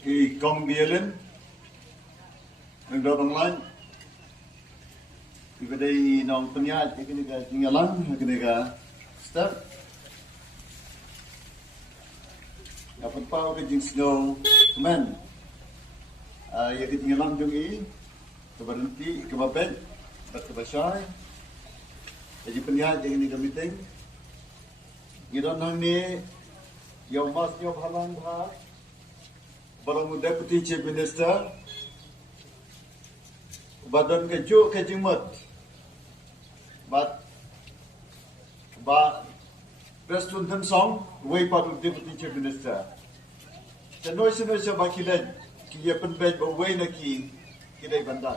i kong bielen ng dorong lain ibadai nong penyat kini ka tinggalan kini ka start dapat pau ke jing snow teman ya ketinggalan jong i keberhenti kebabet berkebasai jadi penyat kini ka meeting gidan hang ni yang mas nyop halang ha barang Deputy Chief Minister badan kejuk ke jimut ba Preston Tan Song way part of Deputy Chief Minister Senoi bakilan ki ya penbet ba way na ki kidai bandan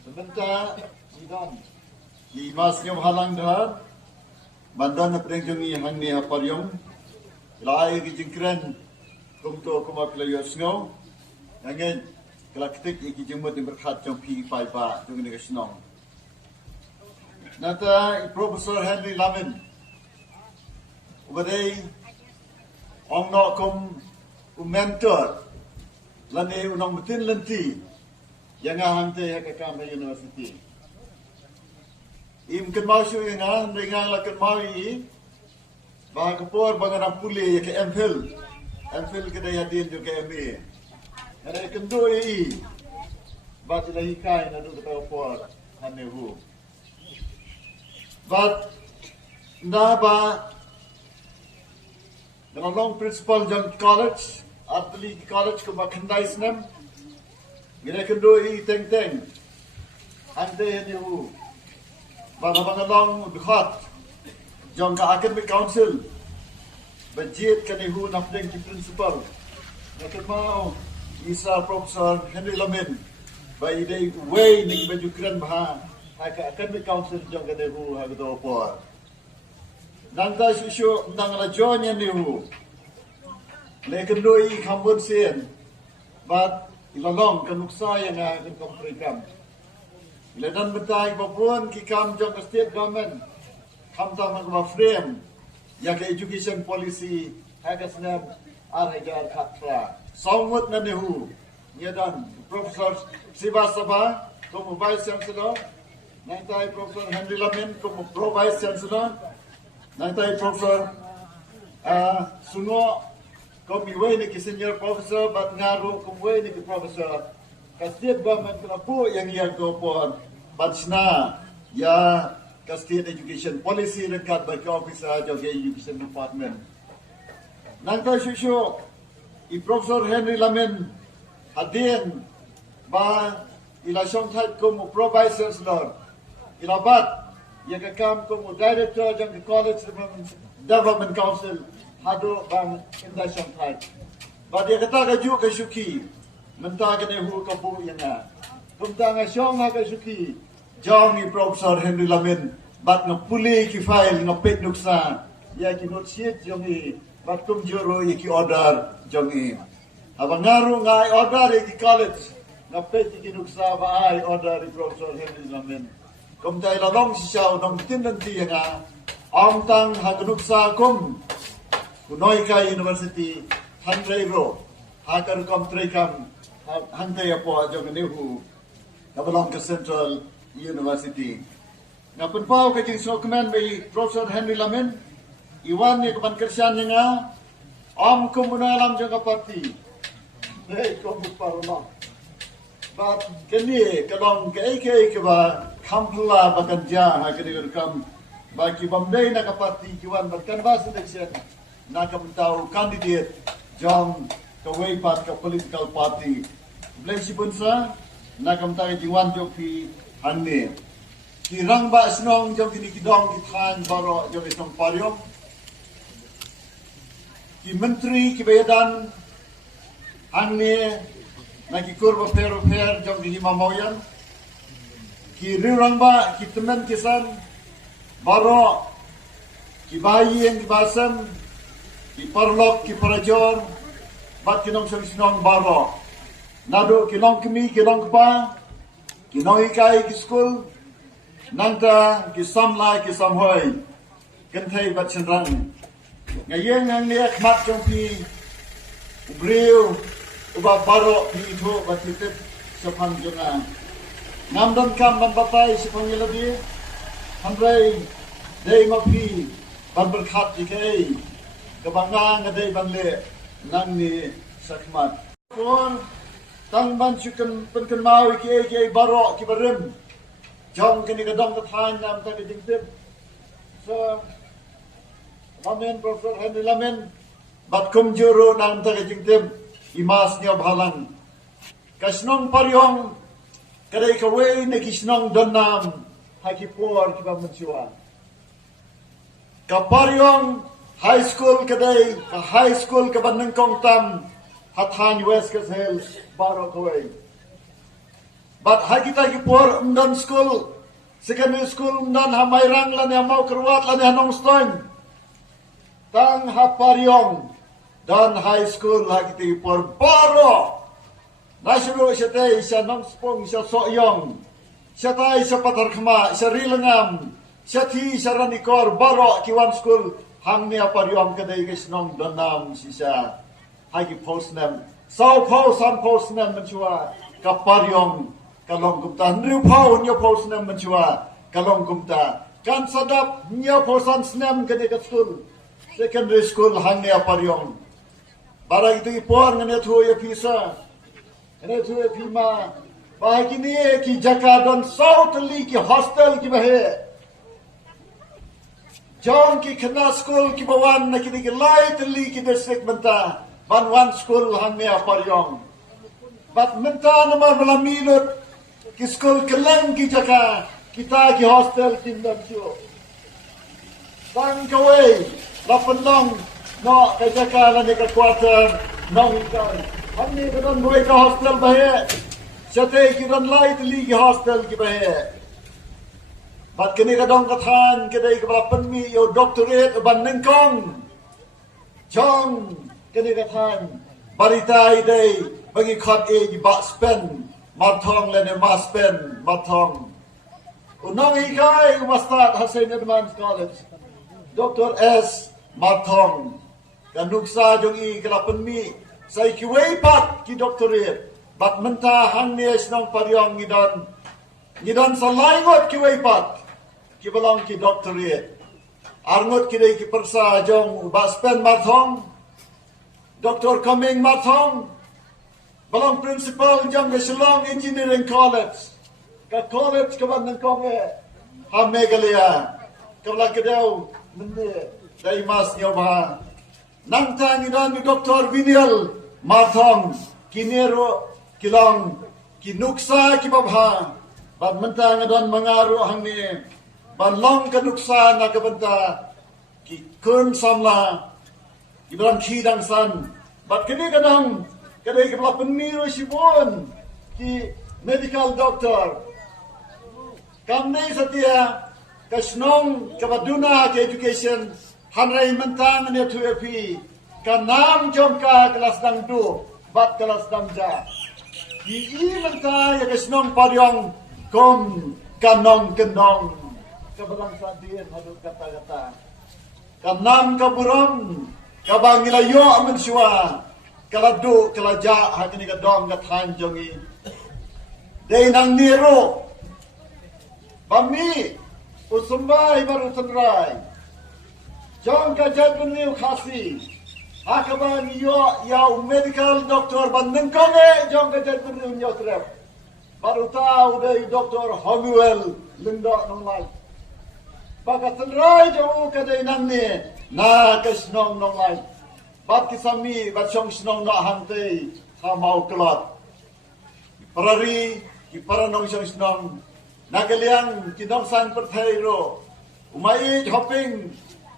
sementara idan di mas nyop halang dah bandan na prengjungi hangni aparyong ilai ki jingkran kumto kuma player snow angin kelaktik iki jemut di berkhat jong pi pai ba jong ni snow nata Professor Henry Lamin ubadai ong no kum mentor lane unong betin lenti yang hante hakam university im kenmasyu yang dengan la kenmawi ba kapor bangan puli ke MPhil kedai hadin juga MA. Ada kendo i. Bat lahi kai na do ta por hanehu. Bat na ba dalam long principal jang college, atli college ko makandai snam. Gina kendo i teng. Ande hanehu. Ba long dukhat jang ka academic council budget kanihu napdeng ki principal nakatmao isa Professor Henry Lamin by day way ni bajukran baha haka academic council jong kanihu hagdo por nangda sisyo nang la jonya nihu lekin doi khambun sen bat ilalong kanuksa yang akan komprikam ilan betai bapuan ki kam jong state government kam ta ma frame ya ke education policy hagasna arhajar khatra songmut na nehu nyedan Professor Sivasabha como vice chancellor nantai Professor Henry Lamin como pro vice chancellor nantai Professor Suno como iwe ni ki senior professor bat ngaru como iwe ni ki professor kastit government na po yang to po batsna ya State Education Policy dekat bagi officer jaga Education Department. Nangka susu, Professor Henry Lamin hadin ba ila syonghat como Pro-Vice Chancellor ilabat yang kekam como Director jang College Development Council hado bang inda syonghat. Ba dia kata kaju ke syuki mentah kene hu kapu yang na. Kumta nga syong ka syuki jong Professor Henry Lamin bat nga puli ki file nga pet nuksa ya ki not sheet jong bat kum juro ki order jong abang ngaru nga order ki college nga pet ki nuksa ba ai order Professor Henry Lamin kum tay lalong si siya nong tinanti nga ang tang hagnuksa kum Kunoy ka University Hanrero hakar kom trekam hantay po jong nihu nabalong ka Central University. Ngapun pau ka jing dokumen by Professor Henry Lamin, iwan ni kapan kersian nga, kumunalam jang parti. Hey, parulong. But kini kalong ke ba kampla bakanja ha kini kam bagi bamday na kaparti kiwan berkanvas election na kamtau candidate jong kaway pat ka political party. Blesi bunsa na kamtau jiwan jopi hanne. Kirang ba snong jom kini kidong kithan baro jom isong paryom. Ki menteri kibayadan hanne nakikur ba pero jom kini mamayan. Ki rirang ba ki teman kisan baro ki bayi yang dibasan ki parlok ki parajor bat kinong sinong baro. Nado kinong kemi kinong pa kinong ikai ki school nanta ki samla ki samhoy kenthai bat chenrang ngayen ngang liak mat jong pi ubriu uba baro di itu batitip sepang juna. Ngam dan kam ban batai sepang yelabi, handrai day mapi ban berkat dikai, kebangga ngadai bangle nang ni sakmat. Pun tang ban sukan penken mau iki baro ki barim, jong kini kadang kethan nam tak jingtip. So, Lamen Profesor Henry Lamen, bat kum juru nam tak jingtip. Imas niya bahalang. Kasnong paryong kadai kaway na kisnong donam hakipor kiba mensiwa. Kaparyong high school kadai ka high school ka banengkong tam hathan west kasel baro kaway. But hakita kipor umdan school secondary school umdan hamayrang lan ya mau kerwat lan ya nong stoin. Tang haparyong dan high school hakiti por baro nasiro siya tay siya nang spong siya soyong siya tay siya patarkma siya rilangam siya ti siya ranikor baro kiwan school hang niya paryong kaday kisnong donam siya hagi postnem sao po san postnem menchua kaparyong kalong kumta nriu po niya postnem menchua kalong kumta kan sadap niya posan snem kaday ka school secondary school hang niya paryong. Barang itu ipor ngene tu ya pisa. Ngene tu ya pima. Bahagi ni ki Jakarta South li ki hostel ki bahe. Jong ki kena school ki bawan na ki light li ki district menta. Ban one school hang ya paryong. Bat menta nama melamilut ki school keleng ki Jakarta. Kita ki hostel ki ndamchu. Bang kawai lapendong no kajaka la ni ka quarter no hikai hamni don boy ka hostel bahe chate ki don light li ki hostel ki bahe bat kini ka dong kathan kedai ka balapan mi yo doctorate ban nengkong jong kini kathan barita idai bagi khat e ki ba spend mathong le ne ma spend mathong unong hikai ustad Hussein Advance College Dr. S mathong kanuksa jong i kelapan mi sai ki wei pat ki doctorate bat menta hang ni snong paryong ngidon salaingot ki wei pat ki balong ki doctorate arngot ki dei ki persa jong ba spend mathong Dr. Coming mathong balong principal jong ke Shillong Engineering College ka college ka ban nang kong e ha megalia kabla kedau mende dai mas nyo ba nang tangi dan ni Dr. Vinial mathong kinero kilong kinuksa kibabha ban mentang dan mengaru hang ni ban long kanuksa na kabanta ki kun samla ibran khidang san bat kini kadang kadai kepala penmiru sibon ki medical doctor kamne satia kasnong kabaduna ke education hanrai mentang ni tu epi kanam jongka kelas dang du bat kelas dang ja i mentang ya kasnong paryong kom kanong kenong kabalang sadin hadut kata-kata kanam kaburam kabangilayo mensua kaladu kalaja hakini kadong kathan jongi dei nang niro bami usumbai baru tenrai jong kajat beniu khasi akaban yo ya medical doctor bandengkong jong kajat beniu nyotrep baru tahu dari doktor Homuel lindo nonglai baka tenrai jong kadai nangni na kesnong nonglai bat kisami bat chong snong no hante ha mau kelot parari ki paranong chong snong nagaliang kinong san perthairo umai hopping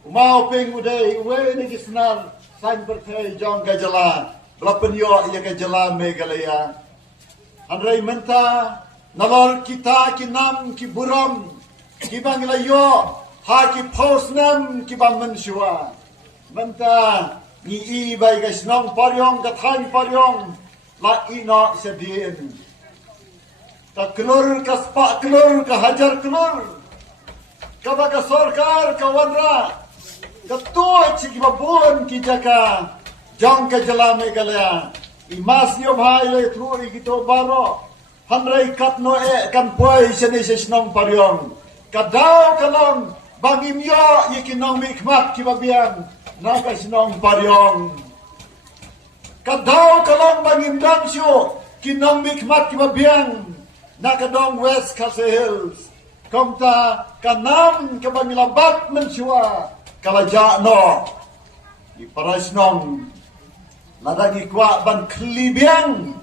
umau ping udai we ni kisnan san perthai jong kajala rapenyo ya kajala megalaya andrai menta nalor kita kinam ki buram ki banglayo ha ki posnam ki bamensua menta ni i bai gasnong paryong kathan paryong la ino sedin ta klur ka spa klur ka hajar klur ka baga sarkar ka wanra ka to chi ki babon ki jaka jong ka jala megalaya Imas niyo hai le tru igito baro. Hanray kat no kan poy sini sesnong paryong. Kadaw kalong bangimyo yikinong mikmat kibabian. Naka sinong paryong. Kadaw kalong bangimdam siyo kinong mikmat kibabian. Nakadong West Castle Hills. Komta kanam kabangilabat mensyua kalaja no. Iparas nong ladagi kwa ban klibiang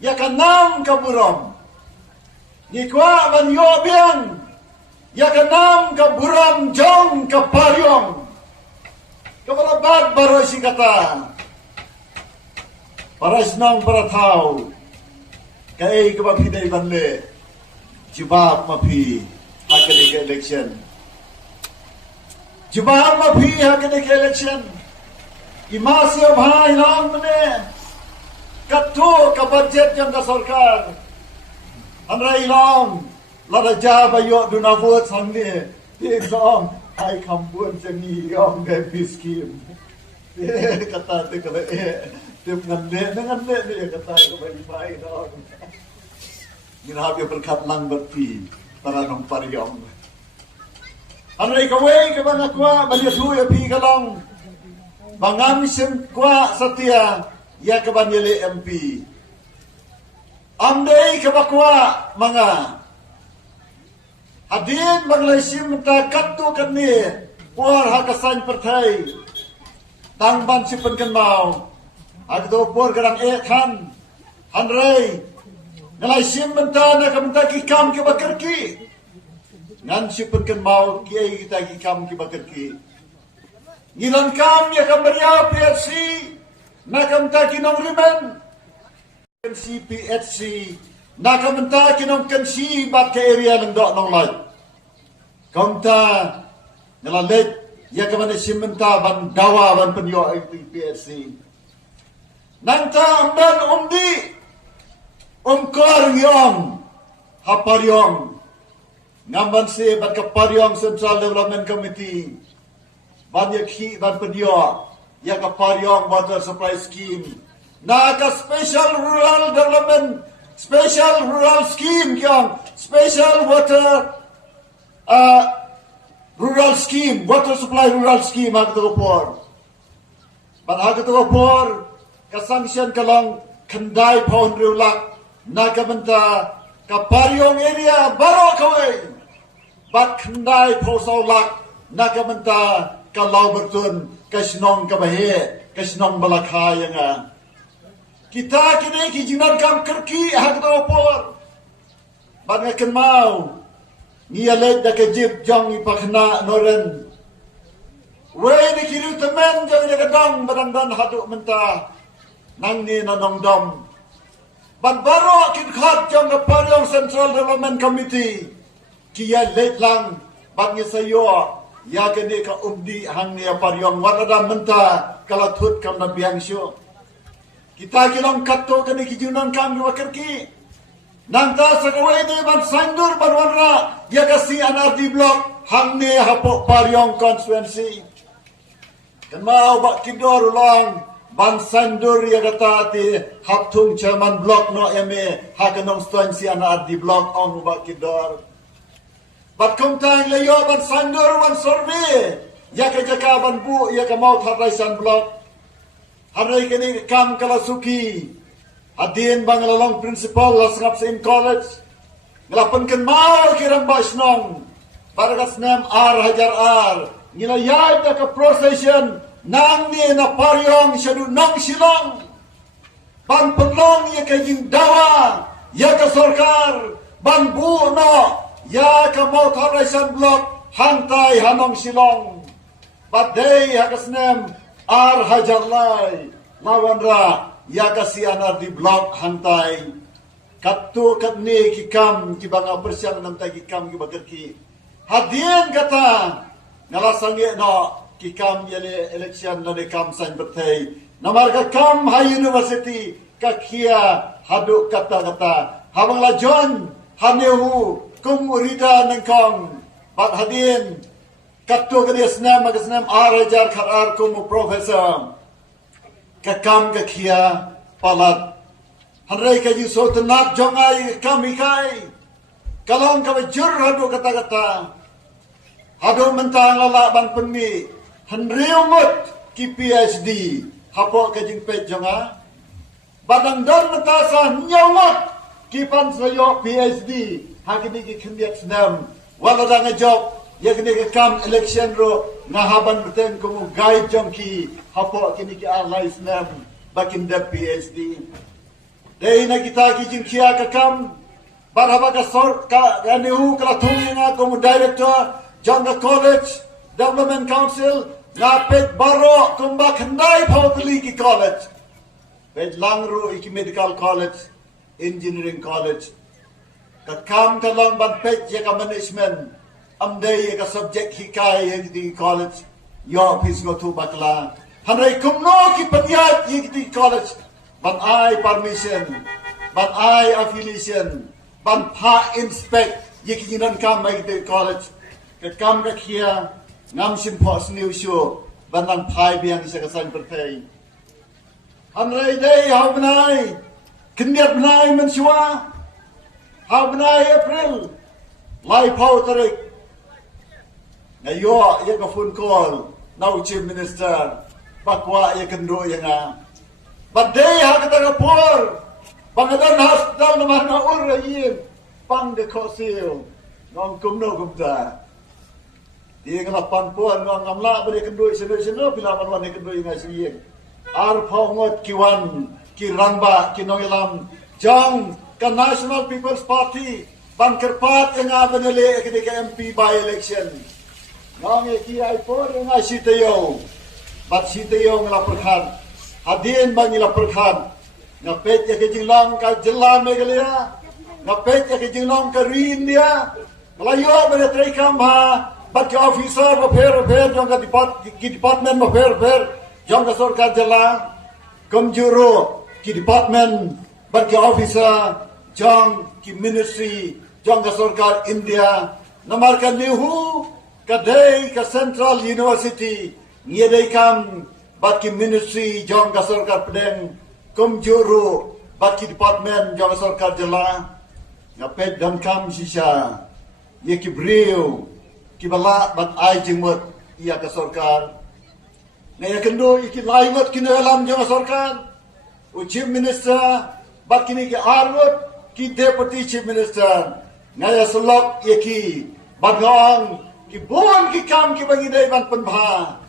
ya kanam kaburom ni kwa ban yobiang ya kanam kaburam jong kaparyong kabalabat baro si kata paras nong para tau kai kabapidai banle jibab mapi hakane election jibab mapi hakane election Imasya bhai lang mene katu ka budget yang ka sarkar anrai lang lada ja bayo dunavot sangni exam ai kambun jani yong ga biskim kata te kala tim ngande ne kata ko bhai lang ginhabi berkat lang berti para nong paryong anrai kawai ka bang akwa bali suya pi kalong Bangam sim kwa satia ya kabanyele MP. Amdei kabakwa mga hadin banglaysim ta kattu kanni puar hakasan pertai tangban sipen kenmau agdo por garang khan hanrei ngalaysim menta na kamenta ki kam ki bakarki ngan sipen kenmau ki kita ki kam ki bakarki Ngilan kam ya kambarya PHC nakam ta kinong rimen PHC PHC nakam ta kinong kansi bat ke area ng do nong lai kom ta ngalalet ya kamane simenta ban dawa ban penyo PHC nang ta amban umdi kor yong haparyong ngamban se bat kaparyong Central Development Committee banyak hi ban pedio ya ka paryong water supply scheme na ka special rural scheme kyang special water rural scheme water supply rural scheme hak to por ban hak to por ka sanction kalong khandai phone rulak na ka banta ka paryong area baro kawai bat khandai phosawlak na ka banta kalau bertun kasnong kabahe kasnong balakha yanga kita kini kijinan kam kerki hak do por bang ken mau ngialet da kejib jong ipakna noren we ni kiru temen jong ya kadang badang hadu menta nang ni nanong dom ban baro kin khat jong ka paryong Central Development Committee kia let lang bang sayo ya kene ka umdi hang ni paryong warada menta kala thut kam na biang syo kita kilong katto kene kijunan kam ni wakerki nanta sakawai ni ban sandur ban warna ya kasi anardi block hang ni hapo paryong constituency kan mau bak kidor ulang ban sandur ya kata ti haptung chairman block no eme hakanong constituency anardi block on bak kidor Bat kumtang layo ban sandur wan survey ya ka jaka ban bu ya ka mau tharaisan block harai kini kam kalasuki adin bang lalong principal lasngap sim college ngelapan ken mau kirang basnong baragas nem hajar ngila ya ka procession nang ni na paryong syadu nong silong ban pelong ya ka jing dawa ya ka sarkar ban bu no ya ka mau tharaisan block hantai hanong silong badai hakasnem hajar lai lawanra ya ka sianar di block hantai kattu katni kikam kibanga persiang nam ta kikam kibagerki hadien kata ngalasange no kikam yele election na de kam san bertai namar ka kam ha university kakia hadu kata habang la John hanehu kumurida nengkong bat hadin katto kani snam magasnam hajar kharar kum professor kakam kakia palat. Hanrai kaji sultanat jongai kami kai. Kalang kami jur hadu kata-kata. Hadu mentang lalak ban penmi. Hanrai umut ki PhD. Hapok kajing pet jonga. Badang dan mentasa nyawat ki pan sayo PhD. Hakini ki kendiat senam. Walau ngejok. Ya kini kam election ro ngahaban beten kumu guide jongki hapo kini ki alai snam bakin da PhD. Dei na kita ki jingkia ka kam barhaba ka sor ka ganihu kala thungi nga kumu director Jonga College Development Council ngapet baro kumba khandai phawtli ki college. Pet langru iki medical college engineering college. Ka kam ka long ban pet ya ka management amday ka subject hikay yang di college yo pis go tu bakla hanray kumno ki panyat yang di college ban ai permission ban ai affiliation ban pa inspect yang kinan kam mai di college ke kam ka kia ngam sim pos new show ban ban pai biang isa ka san pertai hanray day how benai kendiat benai mensua how benai April lai pau tarik ngayo ya ka phone call now chief minister bakwa ya kendo ya nga badai ha ka tapor bangadan hospital naman na urayin pang de kosil ngong kumno kumta di nga panpuan ngong ngamla bari kendo sino pila man kendo nga siyen ar phongot kiwan ki rangba kinoilam jang ka National People's Party bangkerpat nga benele ketika MP by election ngong iki ay por nga sitayo bat sitayo nga perkhan hadin bang ila perkhan ngapet ya kijinglang ka jela megalia ngapet ya kijinglang ka rin dia malayo ba tray kamba bat ka officer ba fer jong ka department ba fer jong ka sarkar jela komjuro ki department bat ka officer jong ki ministry jong ka sarkar India namarkan nihu kadai ka Central University ngedai kam bat ki ministry jong ka sarkar pedeng komjuru bat ki department jong ka sarkar jela ngapet dan kam sisa ye ki brio ki bala bat ai jengmot ia ka sarkar na ya kendo iki laimat ki alam jong ka sarkar o chief minister bat kini ki arwot ki deputy chief minister ngaya selok ye ki bat ngong Kibon ki kam ki bagi dai ban penbha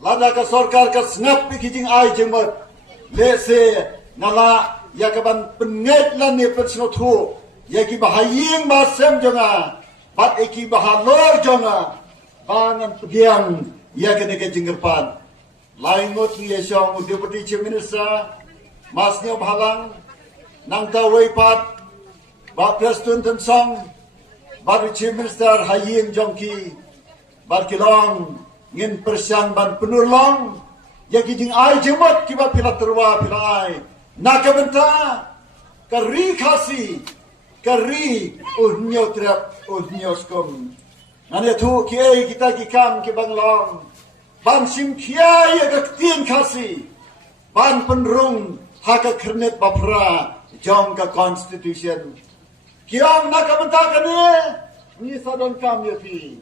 lada ka sarkar ka snap ki jing ai jengmot le se nala ya ka ban penget lan ni persno thu ya ki bahaying ba sem jonga bat eki bahalor jonga bangan pegiang ya ka ne ka jinggerpan laingot ni yesong deputy chief minister masnyo bhalang nangta weipat ba preston tensong Baru Chief Minister Haying Jongki Barkilong ngin persiang ban penurlong ya kijing ai jemot kiba pila terwa pila ai nakabenta kari khasi kari uhnyo trap uhnyo skom nane thu kiai kita kikam ki banglong ban sim kiai ya tin khasi ban penrung haka kernet bapra jong ka constitution Kiam nakabenta kani ni sadon kam ya pi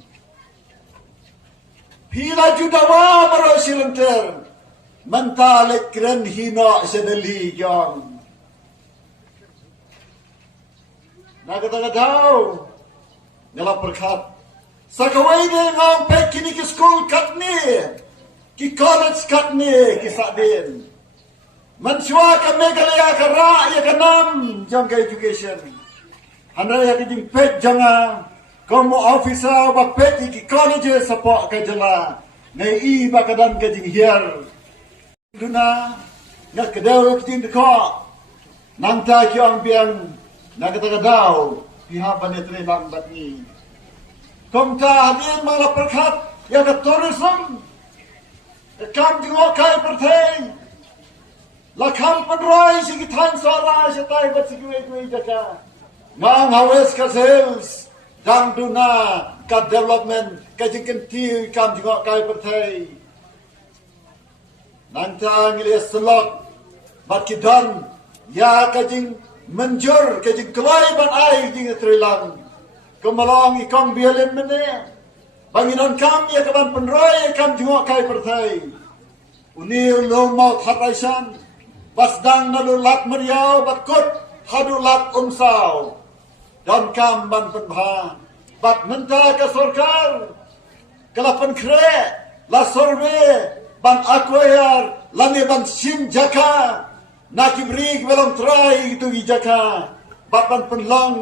pila judawa baro silenter mentale kren hino sedeli jong nakata daw ngala perkhat sakawai de ngam pek kini ki school katni ki college katni ki sadin manswa ka megalaya ka ra ya kanam jong ka education Anda yang kijing pet janga kamu officer ba pet ki college support ka jala nei ba kadan kijing hier duna nak kedaw kijing deko nangta ki ang biang nak kadaw pihak panetre lang bat ni komta hadin mala perkhat ya ka tourism kam dingo kai perthei la kam padroi si ki than sara si tai bat si kuai jaka Mang hawes ka sales dang duna ka development ka jingken ti kam jingo kai perthai Nangta ngilias selok bat kidan ya kajing menjur kajing kelai ban ai jing trilang kemalong ikong bialin mene banginan kam ya kaban penroy kam jungok kai pertai uni ulum mau haraisan basdang nalulat meriau batkut hadulat umsau dan kam ban penbha bat menta ke sorkar kalapan kre la sorbe ban akoyar lani ban sim jaka nakibri belum try itu jaka bat ban penlong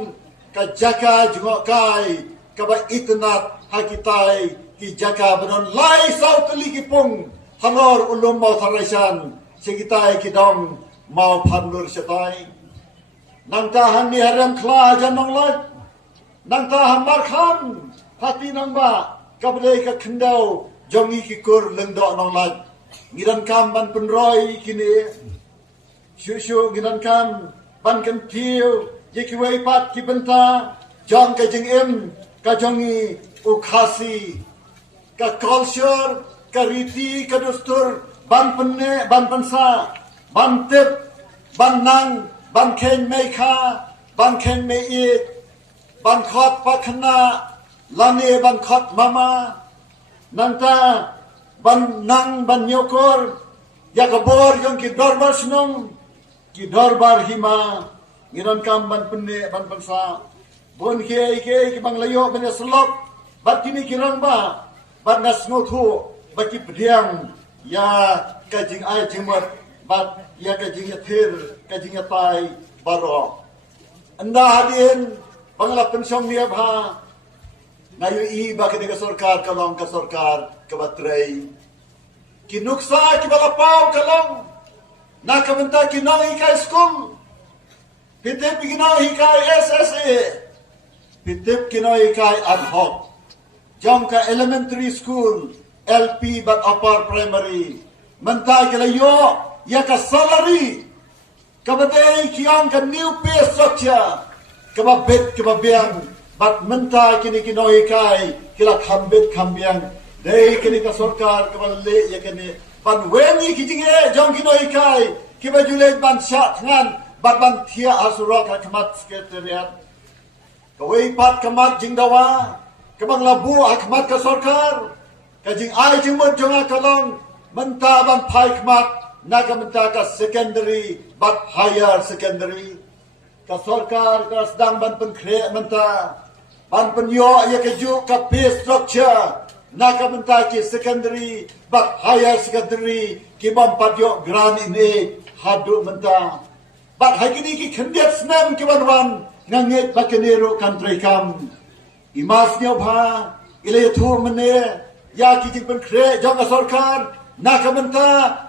ka jaka jungok kai ka ba itnat hakitai ki jaka benon lai sau teli kipung hanor ulum mau tharaisan sekitai kidong mau panlur setai nang tahan ni haram kla janong lat nang tahan markham hati nang ba kabdai ka kendau jongi kikur lengdok nong lat ngidan kam ban penroy kini syusyu ngidan kam ban kentiu jikiwai pat ki benta jong ka jeng em ka jongi ukhasi ka culture ka riti ka dustur ban penne ban pensa ban tip ban nang ban ken meikha ban ken mei ban khot pakhna lane ban khot mama nanta ban nang ban nyokor yakabor yang ki dorbar snong ki dorbar hima ngiran kam ban penne ban pensa bon ke bang layo ben selok bat kini kirang ba bat nas ngothu baki pediang ya kajing ai jemot bat ya kajing yathir kajing yatai baro anda hadin bangla pensong dia bha ngayu i bakini ka sarkar kalong ka sarkar ka batrei ki nuksa ki balapau kalong na kamenta ki nang ikai school pitip ki nang ikai SSA pitip ki nang ikai ad hoc jong ka elementary school LP but upper primary menta ki layo ya ka salary kabadai kiang ka new pay structure kababet kababiang bat menta kini kinoi kai kila khambet khambiang dei kini ka sarkar kaballe ya kini ban weni kijinge jong kinoi kai kibajule ban sha thangan bat ban thia asura ka khamat sekretariat kawai pat kamat jingdawa kabang labu akmat ka sarkar kajing ai jingmot jonga kalong menta ban phai khamat naga menta ka secondary but higher secondary ka sarkar ka sedang ban penkre menta ban penyo ya keju ka pay structure naga menta ki secondary but higher secondary ki ban padyo grand ini hadu menta bat hagini ki khendiat snam ki ban nganget bakenero country kam imas nyo bha ile thu mene ya ki jing penkre jong ka sarkar nakamenta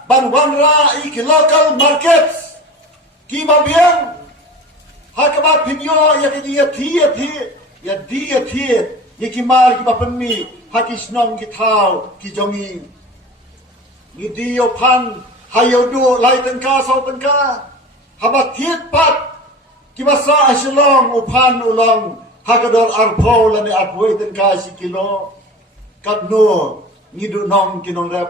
ban wanra iki local markets ki babiang hakaba pinyo ya ki ya thi ya ki mar ki bapenmi hakisnong ki thau ki jongi ni dio pan hayo do lai tengka sau tengka haba thiet pat ki basa asilong upan ulong hakador arpo lani apoi tengka si kilo kadno ngidu nong kinong rep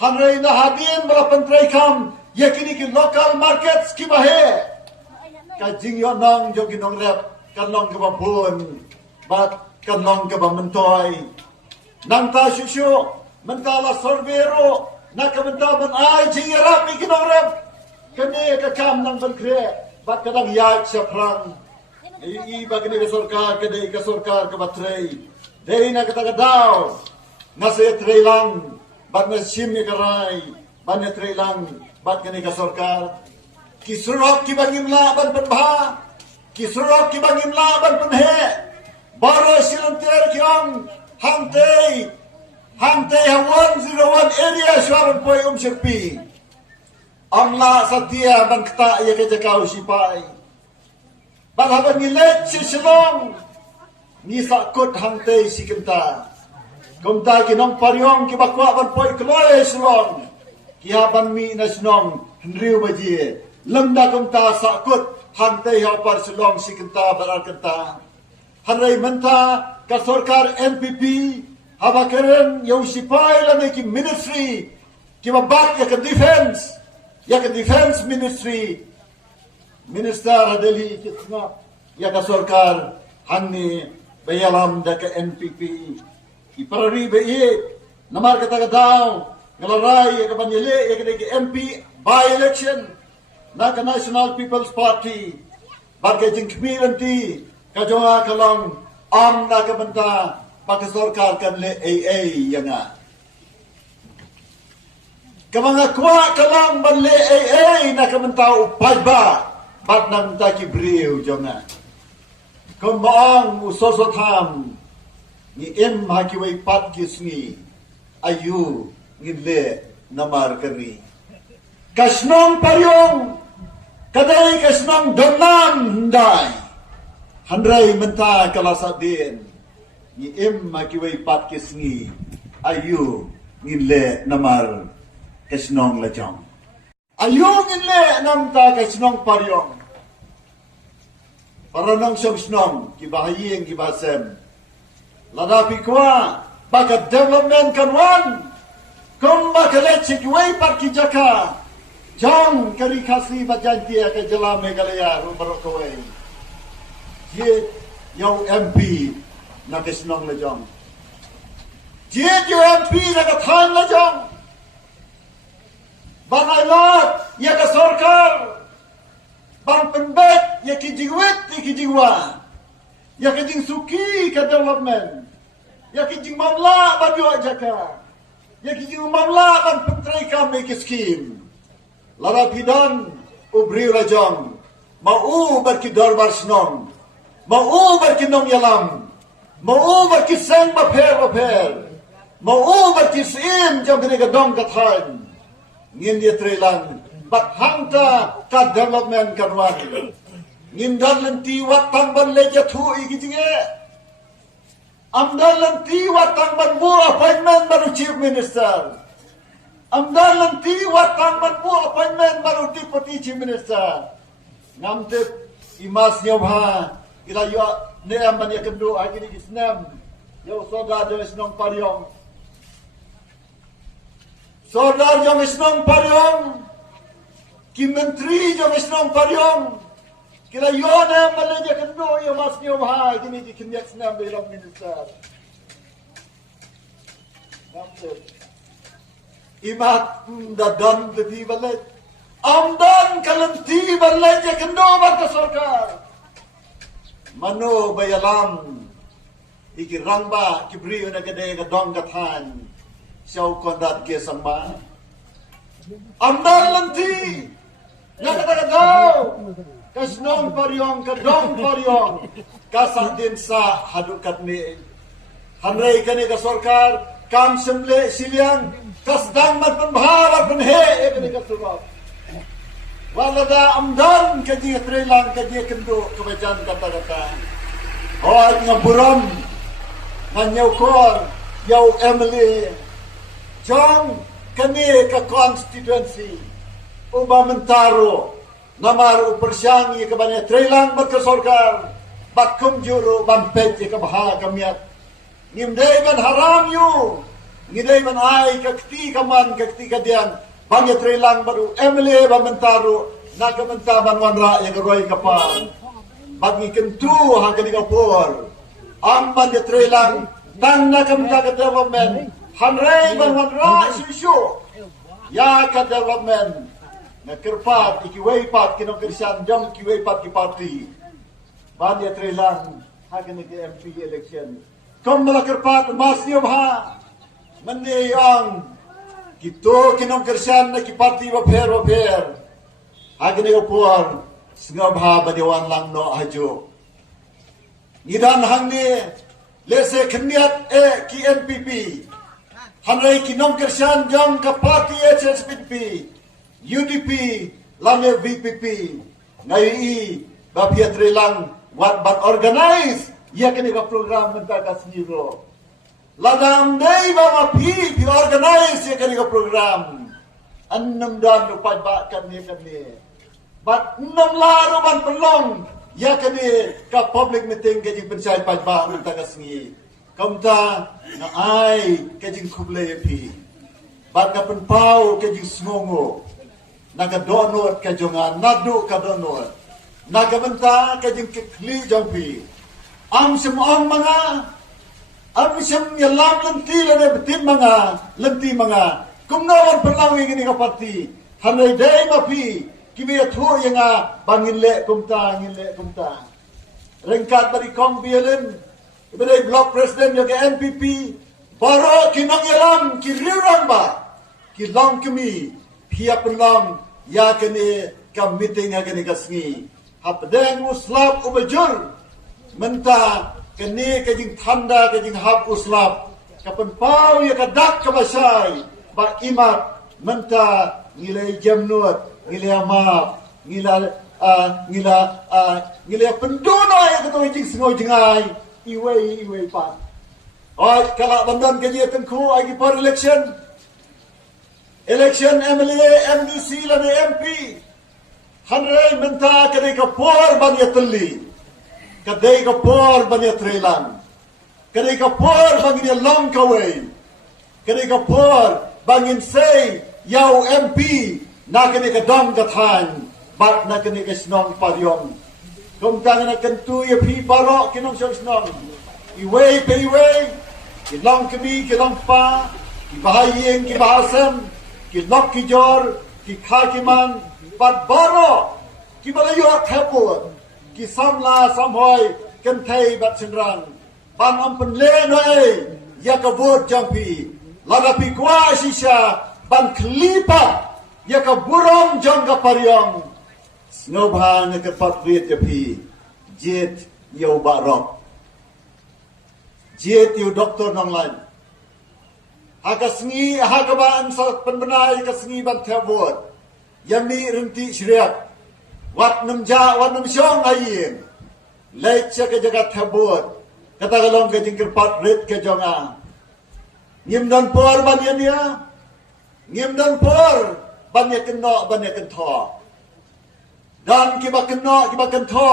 hanrei na hadin balapan traikam yakini ki local markets ki bahe ka jingyo nong jo kinong rep kanong ka babon bat kanong ka bamentoi nang ta shushu mentala sorbero na kamenta ban ai jingerap kinong rep kane ka kam nang ban kre bat kadang yak saprang i bagni ka sarkar kadai ka sarkar ka batrei dei na kata daw nasa trailang bat na sim ni karai bat na trailang bat kani ka sarkar kisurok ki bangim la ban penbha kisurok ki bangim la ban penhe baro silanter kyong hangtei ha 101 area swaran poi sirpi amla satia ban kta ya ke jakau sipai ban haban ni let si silong ni sakut hangtei sikenta kumta kinong paryong ki bakwa ban poi kloe silong ki haban mi na sinong hnriu baji lemda kumta sakut hangtei ha par silong sikenta barar kenta hanrai menta ka sarkar MPP haba keren yau sipai la ki ministry kimabat ya ke defense ministry minister Delhi kitna ya ka sarkar hanni bayalam da ka NPP iparari be namar kata daw ngalaray ya ka banyele ya ka MP by election na ka National People's Party barka jing community ka jonga kalang na ka banta pakasarkar kan le AA yanga kamanga kwa kalang banle AA na ka banta upay ba bat nang ta kibriu jonga kumbaang usosotham ni hakiway pat kisngi ayu ngile namar kari kasnong paryong kadai kasnong donam hundai handrai menta kalasadin ni hakiway pat kisngi ayu ngile namar kasnong lajong ayu ngile namta kasnong paryong paranong siyong kibahaying kibasem ladapi kwa baka development kanwan kung makalet sikway parkijaka jang karikasi bajantia ke jala megalaya rumbarok kaway jit yaw MP na kisnong lajong jit yaw MP na kathan lajong banaylat ya ka sarkar bang penbet ya kijingwit ya kijingwa ya kijing suki ka development ya kijing mamla badua jaka ya kijing mamla ban pentrai kami ke skim larapidan ubri rajang mau berkidar barsnong mau berkinong yalam mau berkisang baper mau berkisim jam gede gadong kathan ngin dia trelang bat hangta ka development kanwan ngindal lenti watang ban leja thu igijinge amdal lenti watang ban bu appointment baru chief minister amdal lenti watang ban bu appointment baru deputy chief minister ngamte imas nyobha ila yo ne amban ya kendu agini isnam yo soda de snong paryong soda jong snong paryong ki menteri jong snong paryong kila yona malaja kendo yo mas nyo bahai gini di kinyak senam bilang minister nampak imat dadan di balai amdan kalanti balai je kendo bata sarkar mano bayalam ikirangba kibri na gede gadong kathan siyaw kondat ke samba amdan lanti nakatagadaw kasnong paryong kadong paryong kasandin sa hadukat ni hanray kani ka sarkar kam semble silyang kasdang man panbahawar panhe ekani ka surab wala da amdan kaji trelang kaji kendo kebajan kata-kata hoy nga buram nganyaw kor yaw Emily jong kani ka constituency ubamentaro namar upersyangi kabanya trelang berkesorkar bakum juru bampet ke baha kamiat ngimdai man haram yu ngidai man ai kakti kaman kakti kadian bangya trelang baru Emily bamentaro na kamentaban wanra yang roy kapal bagi kentu hangga di kapor amban ya trelang tang na kamta ka development hanrei ban wanra sisu ya ka development na kerpat ikiway pat kinong Christian jong ikiway pat ki party ban ya trelang hangga ni MP election kom mala kerpat mas niyo ha mandi ang kito kinong Christian na ki party waper hangga ni kapor sengab ha badiwan lang no hajo nidan hangni lese keniat ki NPP hanrei kinong Christian jong ka party HSPP UDP lame VPP ngai bapia trelang wat ban organize ya kini ka program mental ka sniro ladam dei ba pi organize ya kini ka program annam dan lupa ba kan ni bat nam laro ban pelong ya kini ka public meeting kajing pensai pa mental ka sngi kamta na ai kajing kuble pi bat ka penpau ke jing sngongo naga donot ka jonga nadu ka donot naga benta ka jing kekli jongpi am sem ong manga am sem yalam lenti lene betin manga lenti manga kumnawan perlawi gini ka parti hanai dai mapi kibe thu yanga bangin le kumta rengkat bari kong bielen ibadai block president yo ke MPP baro kinang yalam ki riurang ba ki long kemi pia penlong ya kene ka meeting ya kene kasngi hapdeng uslap ubajur menta kene ka jing thanda ka jing hap uslap ka penpau ya ka dak ka basai ba imat menta ngilai jamnut ngilai amap ngilai pendono ya ka to jing sngoi jengai iwei pa oi kala bandan ka ji tengku agi par election MLA MDC la MP hanrei menta kadai ka por banya telli kadai ka por banya trelan kadai ka por banya long kawai kadai ka por bangin sei yau MP na kadai ka dom ka than bat na kadai ka snong paryong kum tang na kentu ya pi barok kinong snong iwei pe iwei kilong kemi kilong pa kibahayeng kibahasam kilok kijor kikakiman bat baro kibalayo thapur kisamla samhoy kenthai bat sinrang ban ampen le noi yakabut jampi ladapi kwa sisa ban klipa yakaburom jangga paryong snobha ke patrit yapi jet yo barok jet yo doktor nonglan hakasngi hakaban sa penbenai kasngi ban thabot yami renti syriak wat namja wat namsyong ayin lecha ke jaga thabot kata galong ke jingkir pat rit ke jonga ngim dan por ban ya ngim dan por ban ya keno ban ya kentho dan kiba keno kiba kentho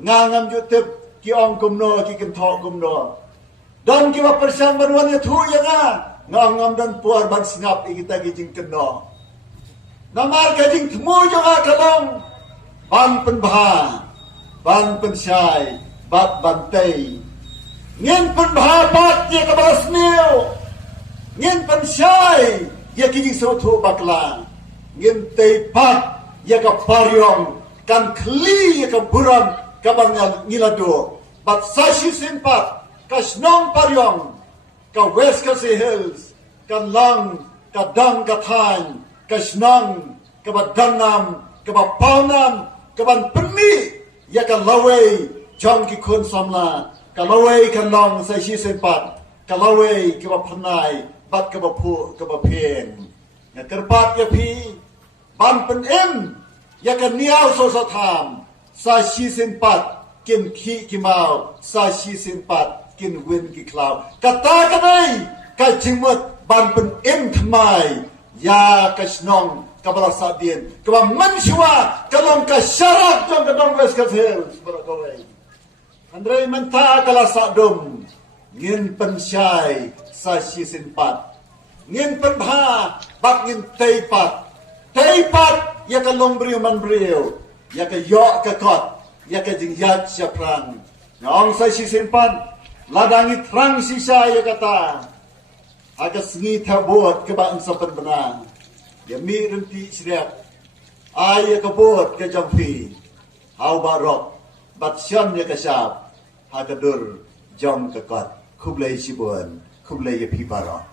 ngangam jutip ki ong kumno ki kentho kumno dan kiba persang banwan ya thu yanga ngam dan puar ban singap kita gijing keno namar gajing temu juga kalong ban penbha ban pensyai bat bantai ngin penbha bat ye kabalas niu ngin pensyai ye gijing sotu bakla ngin tei pat ye ka paryong kan kli ye ka buram kabang ngilado bat sashi simpat kasnong paryong ka West Kelsey Hills, ka Lang, ka Dang Kathan, ka Snang, ka Badanam, ka Bapaunam, ka Ban Permi, ya ka Laway, Jong ki Kun Samla, ka Laway ka Lang sa Sisempat, ka Laway ka Bapanay, bat ka Bapu, ka Bapeng. Ya kerpat ya pi, Ban Penem, ya ka Niaw Sosatam, sa Sisempat, kin Ki Kimau, sa Sisempat, kin win ki cloud kata kadai ka jingmut ban pen im thmai ya ka snong ka bala sadien ka ba manshwa kalong ka syarat jong ka dong West Hills barakawai andrei menta kala sadum ngin pensyai sa sisin pat ngin penbha bak ngin teipat ya ka long briu man briu ya ka yok ka kot ya ka jingyat syapran ngong sa sisin pat ladangi terang sisa ya kata aga sengi thabot ke bang sapan benang ya mi renti syriak ay kabot ke jampi hau barok bat syan ya kasap hagadur jom ke kot kublai sibun kublai ya pi barok